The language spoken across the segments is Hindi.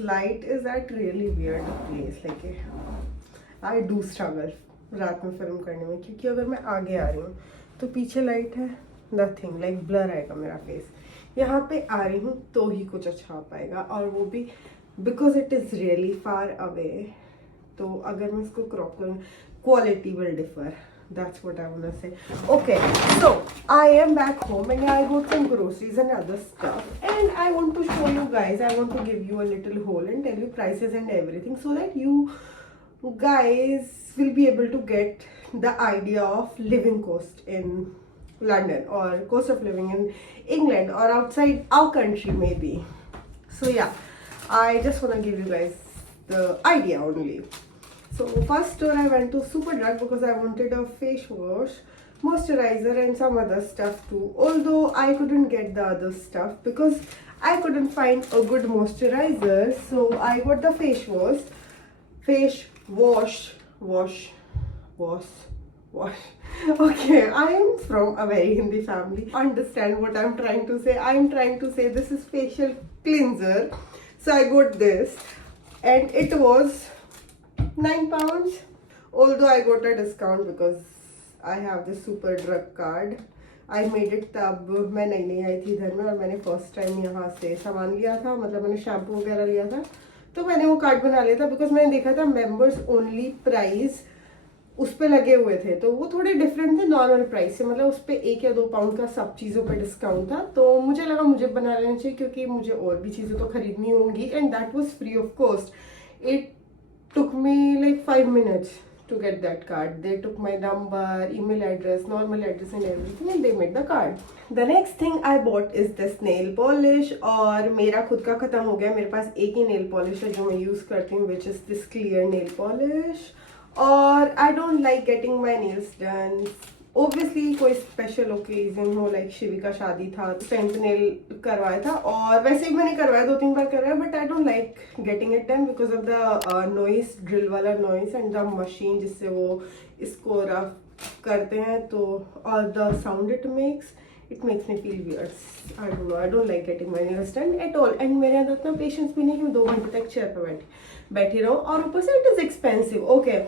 light is at really weird place. Like I do struggle रात में फिल्म करने में, क्योंकि अगर मैं आगे आ रही हूँ तो पीछे लाइट है, नथिंग, लाइक ब्लर आएगा मेरा फेस. यहाँ पे आ रही हूँ तो ही कुछ अच्छा हो पाएगा, और वो भी because it is really far away. तो अगर मैं इसको क्रॉप करूँ, quality will differ. That's what I wanna say. Okay, so I am back home and I got some groceries and other stuff, and I want to show you guys. I want to give you a little haul and tell you prices and everything, so that you guys will be able to get the idea of living cost in London, or cost of living in England, or outside our country maybe. So yeah, I just wanna give you guys the idea only. So first store I went to Superdrug because I wanted a face wash, moisturizer and some other stuff too. Although I couldn't get the other stuff because I couldn't find a good moisturizer. So I got the face wash. Okay, I am from a very Hindi family. Understand what I'm trying to say. I'm trying to say this is facial cleanser. So I got this and it was £9, although I got a discount because I have the Superdrug card. I made it तब मैं नई आई थी इधर में, और मैंने फर्स्ट टाइम यहाँ से सामान लिया था, मतलब मैंने शैम्पू वगैरह लिया था, तो मैंने वो कार्ड बना लिया था बिकॉज मैंने देखा था मेंबर्स ओनली प्राइस उस पर लगे हुए थे, तो वो थोड़े डिफरेंट थे नॉर्मल प्राइस से, मतलब उस पर £1 या £2 का सब चीज़ों पर डिस्काउंट था. तो मुझे लगा मुझे बना लेना चाहिए क्योंकि मुझे और भी चीज़ें तो खरीदनी होंगी, and that was free of cost. It took me like 5 minutes to get that card. They took my number, email address, normal address and everything, and they made the card. The next thing I bought is this nail polish, और मेरा खुद का खत्म हो गया. मेरे पास एक ही nail polish है जो मैं यूज करती हूँ, which is this clear nail polish. और I don't like getting my nails done. Obviously कोई स्पेशल ओकेजन हो, लाइक शिवी का शादी था, नेल करवाया था, और वैसे ही मैंने करवाया 2-3 बार करवाया, but I don't like getting it done because of the noise, drill वाला नॉइस एंड द मशीन जिससे वो इसको रफ करते हैं, तो और the sound it makes me feel weird. I don't know, I don't like getting my nails done at all. And मेरे अंदर इतना पेशेंस भी नहीं कि मैं 2 घंटे तक चेयर पर बैठी रहूँ, और ऊपर से इट इज एक्सपेंसिव. ओके,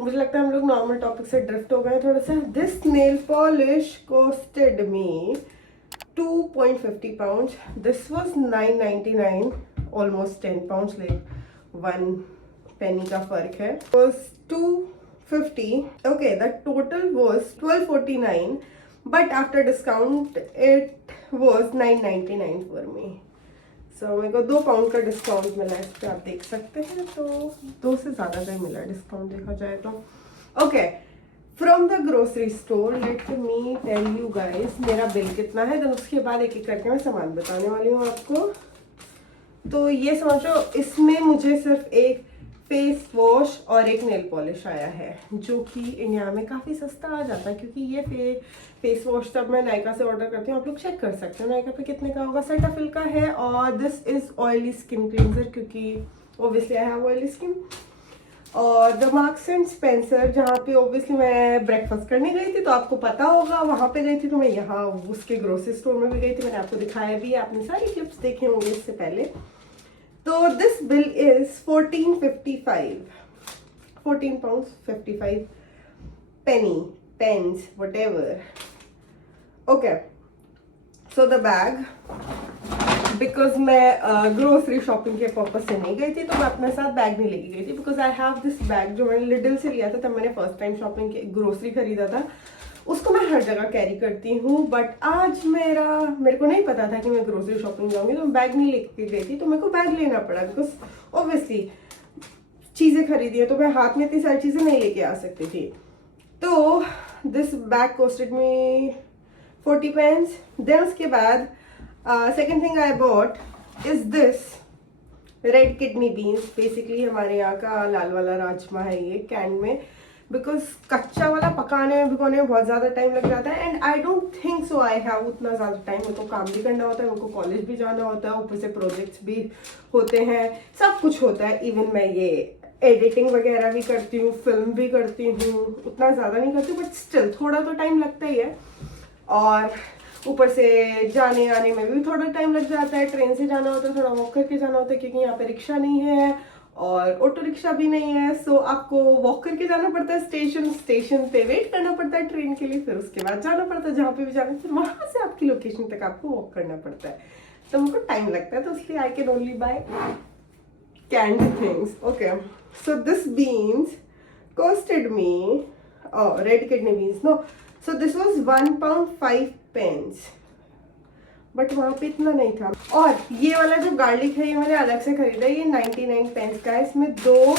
मुझे लगता है हम लोग नॉर्मल टॉपिक से ड्रिफ्ट हो गए थोड़ा सा. This nail polish costed me £2.50. This was £9.99, almost £10, like 1 penny का फर्क है. Was £2.50. Okay, the total was £12.49, but after discount it was £9.99 for me. So मेरे को £2 का डिस्काउंट मिला है, इस पर आप देख सकते हैं, तो 2 से ज़्यादा का ही मिला डिस्काउंट देखा जाए तो. Okay, from the grocery store let me tell you guys मेरा बिल कितना है, तो उसके बाद एक एक करके मैं सामान बताने वाली हूँ आपको. तो ये समझो, इसमें मुझे सिर्फ एक फेस वॉश और एक नेल पॉलिश आया है, जो कि इंडिया में काफ़ी सस्ता आ जाता है, क्योंकि ये फेस वॉश तब मैं नायका से ऑर्डर करती हूँ. आप लोग चेक कर सकते हो नायका पे कितने का होगा. सेटाफिल का है, और this is oily skin cleanser, क्योंकि obviously I have oily skin. और द मार्क्स एंड स्पेंसर, जहाँ पे ओब्वियसली मैं ब्रेकफास्ट करने गई थी, तो आपको पता होगा वहाँ पे गई थी, तो मैं यहाँ उसके ग्रोसरी स्टोर में भी गई थी, मैंने आपको दिखाया भी है, आपने सारी क्लिप्स देखे होंगे इससे पहले. तो this bill is £14.55, £14.55 pence, whatever. Okay, so the bag, because मैं ग्रोसरी शॉपिंग के पर्पज से नहीं गई थी, तो मैं अपने साथ बैग नहीं लेके गई थी, because I have this bag जो मैंने लिडल से लिया था, तब मैंने फर्स्ट टाइम शॉपिंग के ग्रोसरी खरीदा था. उसको मैं हर जगह कैरी करती हूँ, बट आज मेरे को नहीं पता था कि मैं ग्रोसरी शॉपिंग जाऊंगी, तो मैं बैग नहीं लेके गई थी, तो मेरे को बैग लेना पड़ा, बिकॉज ऑब्वियसली चीज़ें खरीदी है तो मैं हाथ में इतनी सारी चीज़ें नहीं लेके आ सकती थी. तो this bag costed me 40 pence. Then उसके बाद second thing I bought is this red kidney beans. Basically हमारे यहाँ का लाल वाला राजमा है ये, कैन में, बिकॉज कच्चा वाला पकाने में भिगोने में बहुत ज़्यादा टाइम लग जाता है, and I don't think so I have उतना ज़्यादा टाइम. मेरे को काम भी करना होता है, मेरे को कॉलेज भी जाना होता है, ऊपर से प्रोजेक्ट्स भी होते हैं, सब कुछ होता है. इवन मैं ये एडिटिंग वगैरह भी करती हूँ, फिल्म भी करती हूँ, उतना ज़्यादा नहीं करती, बट स्टिल थोड़ा तो टाइम लगता ही है. और ऊपर से जाने आने में भी थोड़ा टाइम लग जाता है, ट्रेन से जाना होता है, थोड़ा वॉक करके जाना होता है क्योंकि यहाँ पे रिक्शा नहीं है और ऑटो रिक्शा भी नहीं है। सो आपको वॉक करके जाना पड़ता है स्टेशन, स्टेशन पे वेट करना पड़ता है ट्रेन के लिए, फिर उसके बाद जाना पड़ता है जहाँ पे भी जाना है, फिर वहां से आपकी लोकेशन तक आपको वॉक करना पड़ता है, तो हमको टाइम लगता है, तो इसलिए I can only by canned things. Okay, so this beans costed me, oh, red kidney beans, no, so this was £1.05, but वहाँ पे इतना नहीं था। और ये वाला जो गार्लिक है ये मैंने अलग से खरीदा है, ये 99 पेंस का है, इसमें 2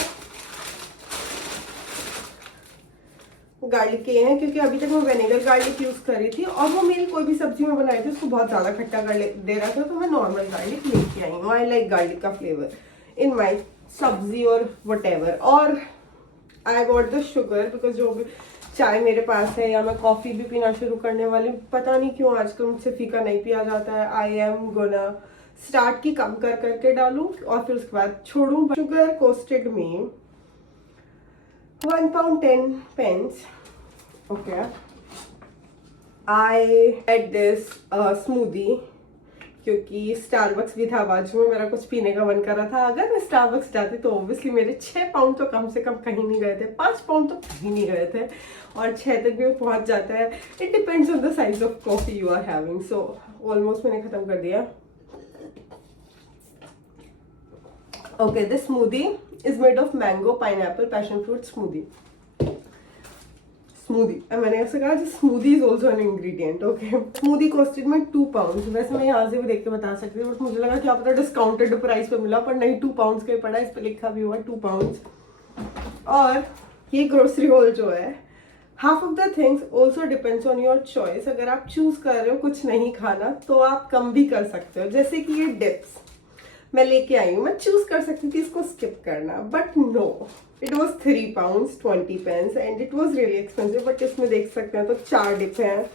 गार्लिक के हैं क्योंकि अभी तक मैं विनेगर गार्लिक यूज कर रही थी और वो मेरी कोई भी सब्जी में बनाई थी उसको बहुत ज्यादा खट्टा गार्लिक दे रहा था, तो मैं नॉर्मल गार्लिक लेके आई हूँ। आई लाइक गार्लिक का फ्लेवर इन माई सब्जी और वटेवर। और I got the sugar because जो भी चाय मेरे पास है या मैं कॉफी भी पीना शुरू करने वाली, पता नहीं क्यों आजकल मुझसे फीका नहीं पिया जाता है। आई एम गोना स्टार्ट की कम कर करके डालूं और फिर उसके बाद छोड़ूं। Sugar costed me £1.10। Okay, I had this smoothie क्योंकि स्टारबक्स भी था बाजू में, मेरा कुछ पीने का मन कर रहा था। अगर मैं स्टारबक्स जाती तो ऑब्वियसली मेरे 6 पाउंड तो कम से कम कहीं नहीं गए थे, 5 पाउंड तो कहीं नहीं गए थे, और 6 तक भी वो पहुंच जाता है। It depends on the size of coffee you are having. So almost मैंने खत्म कर दिया। Okay, this smoothie is made of mango, pineapple, passion fruit smoothie. Smoothie, मैंने ऐसे कहा smoothie is also an ingredient. Okay, smoothie costed में 2 पाउंड। वैसे मैं यहाँ से भी देख के बता सकती हूँ, बट मुझे लगा क्या पता डिस्काउंटेड प्राइस पे मिला, पर नहीं, 2 पाउंड का ही पड़ा, इस पे लिखा भी हुआ 2 पाउंड। और ये ग्रोसरी हॉल जो है, half of the things also depends on your choice. अगर आप चूज कर रहे हो कुछ नहीं खाना तो आप कम भी कर सकते हो, जैसे कि ये डिप्स मैं लेके आई हूँ, मैं चूज कर सकती थी इसको स्किप करना, but no, it was £3.20 and it was really expensive. But इसमें देख सकते हैं तो 4 डिप हैं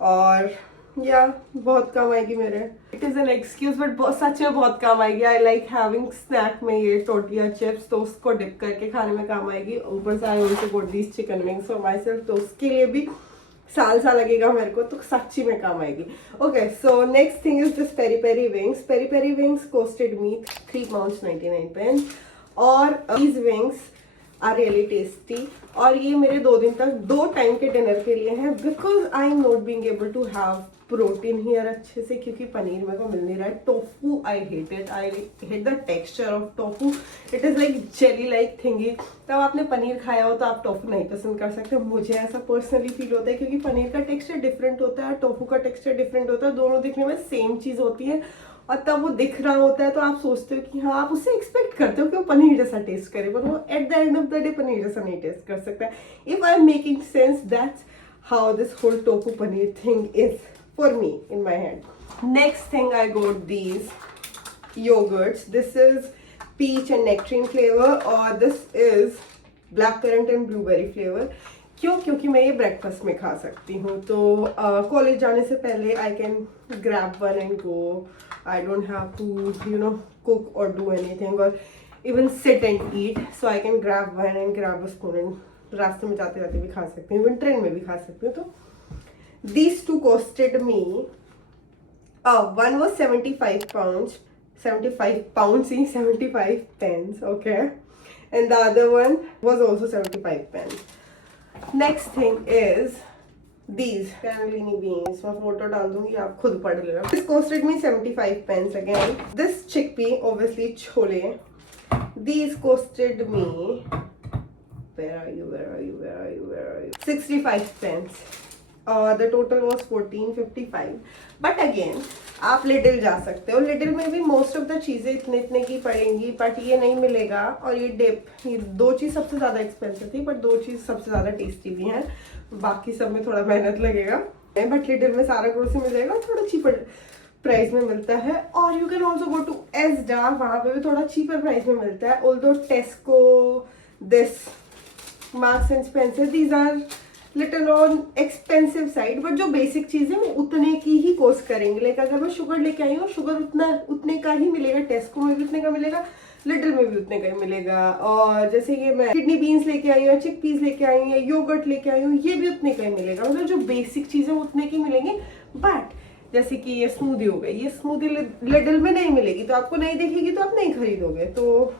और या बहुत काम आएगी मेरे। It is an excuse but सच में बहुत काम आएगी। आई लाइक हैविंग स्नैक में ये टोटिया चिप्स, तो उसको डिप करके खाने में काम आएगी। ऊपर से I also got these chicken wings for myself, तो उसके लिए भी साल सा लगेगा मेरे को, तो सच्ची में काम आएगी। Okay, so next thing is this peri peri wings. Peri peri wings costed me £3.99 और these wings are really tasty। और ये मेरे 2 दिन तक 2 टाइम के डिनर के लिए हैं, because I am not being able to have protein here अच्छे से, क्योंकि पनीर मेरे को मिल नहीं रहा है। Tofu I hate it, I hate the texture of tofu, it is like jelly like थिंगी। तब आपने पनीर खाया हो तो आप टोफू नहीं पसंद कर सकते, मुझे ऐसा पर्सनली फील होता है, क्योंकि पनीर का टेक्सचर डिफरेंट होता है, टोफू का टेक्सचर डिफरेंट होता है, दोनों दिखने में सेम चीज होती है, और तब वो दिख रहा होता है तो आप सोचते हो कि हाँ, आप उससे एक्सपेक्ट करते हो कि वो पनीर जैसा टेस्ट करे, पर वो at the end of the day paneer जैसा नहीं टेस्ट कर सकता है। If I am making sense, that's how this whole tofu paneer thing is for me in my head. Next thing, I got these yogurts. This is peach and nectarine flavor or this is blackcurrant and blueberry flavor. क्यों? क्योंकि मैं ये ब्रेकफास्ट में खा सकती हूँ, तो कॉलेज जाने से पहले I can grab one and go. I don't have to cook or do anything or even sit and eat, so I can grab one and grab a spoon and रास्ते में जाते जाते भी खा सकती हूँ, इवन ट्रेन में भी खा सकती हूँ। तो these 2 costed me, one was 75 pounds, 75 pence, okay, and the other one was also 75 pence. Next thing is these cannellini beans. मैं फोटो डाल दूंगी, आप खुद पढ़ लेना। This costed me 75 pence again. This chickpea, obviously chole, these costed me, where are you, 65 pence. The total was 14.55. But again आप लिटिल जा सकते हो, लिटिल में भी मोस्ट ऑफ द चीज़ें इतने की पड़ेंगी, बट ये नहीं मिलेगा। और ये डिप, ये 2 चीज़ सबसे ज़्यादा एक्सपेंसिव थी, बट 2 चीज़ सबसे ज़्यादा टेस्टी भी हैं, बाकी सब में थोड़ा मेहनत लगेगा, बट लिटिल में सारा ग्रोसरी मिल जाएगा, थोड़ा चीपर प्राइस में मिलता है। और you can also go to Asda, वहाँ पे भी थोड़ा चीपर प्राइस में मिलता है। Although Tesco, this Marks and Spencer, these are little on expensive side, but जो बेसिक चीजें वो उतने की ही कोस्ट करेंगे। लाइक अगर मैं शुगर लेके आई हूँ, शुगर उतने का ही मिलेगा, टेस्को में भी उतने का मिलेगा, लिटिल में भी उतने का ही मिलेगा। और जैसे ये मैं किडनी बीन्स लेके आई हूँ, चिक पीस लेके आई हूँ, या योगर्ट लेके आई हूँ, ये भी उतने का ही मिलेगा। मतलब जो बेसिक चीजें उतने की मिलेंगी, बट जैसे कि ये स्मूदी हो गई, ये स्मूदी लिडल में नहीं मिलेगी, तो आपको नहीं दिखेगी तो आप नहीं खरीदोगे। तो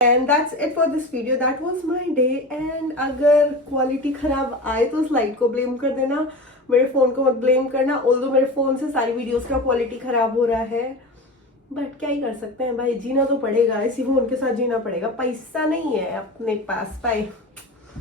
and that's it for this video, that was my day. And अगर क्वालिटी खराब आए तो उस लाइट को ब्लेम कर देना, मेरे फोन को मत ब्लेम करना। ऑल्दो मेरे फोन से सारी वीडियोस का क्वालिटी खराब हो रहा है, बट क्या ही कर सकते हैं भाई, जीना तो पड़ेगा, इसी फोन के साथ जीना पड़ेगा, पैसा नहीं है अपने पास। बाय।